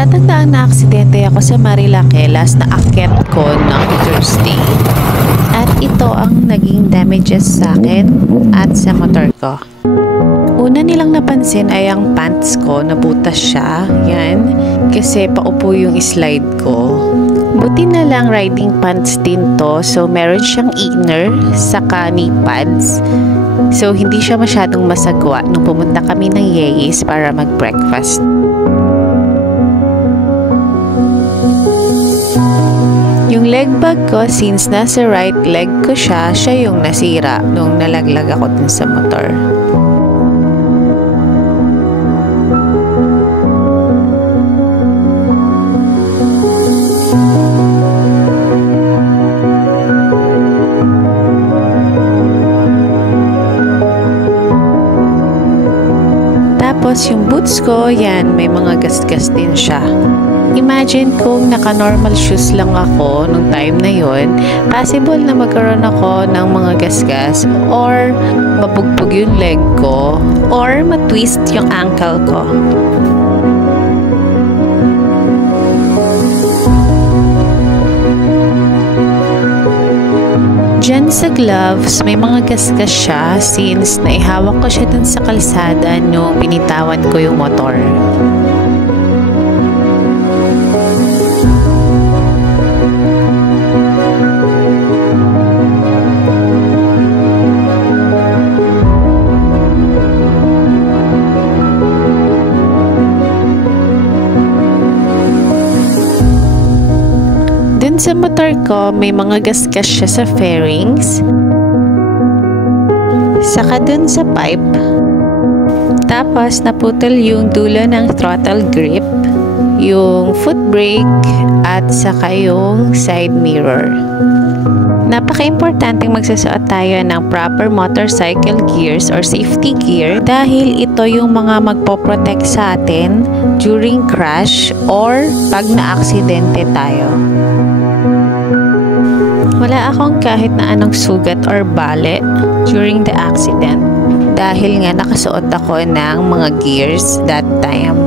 Matatandaan na aksidente ako sa Marilaquelas na akyat ko ng Thursday. At ito ang naging damages sa akin at sa motor ko. Una nilang napansin ay ang pants ko, nabutas siya. Yan, kasi paupo yung slide ko. Buti na lang riding pants din to, so meron siyang inner saka knee pads. So hindi siya masyadong masagwa nung pumunta kami ng Yeyes para mag-breakfast. Yung leg bag ko, since nasa right leg ko siya yung nasira nung nalaglag ako dun sa motor. Tapos yung boots ko, yan, may mga gasgas din siya. Imagine kung naka-normal shoes lang ako nung time na yon, possible na magkaroon ako ng mga gasgas or mabugbog yung leg ko or matwist yung ankle ko. Diyan sa gloves, may mga gasgas siya since naihawak ko siya dun sa kalsada nung binitawan ko yung motor. Sa motor ko, may mga gasgas siya sa fairings, saka dun sa pipe, tapos naputol yung dulo ng throttle grip, yung foot brake, at saka yung side mirror. Napaka-importanteng magsusuot tayo ng proper motorcycle gears or safety gear dahil ito yung mga magpoprotect sa atin during crash or pag na-aksidente tayo. Wala akong kahit na anong sugat or bale during the accident dahil nga nakasuot ako ng mga gears that time.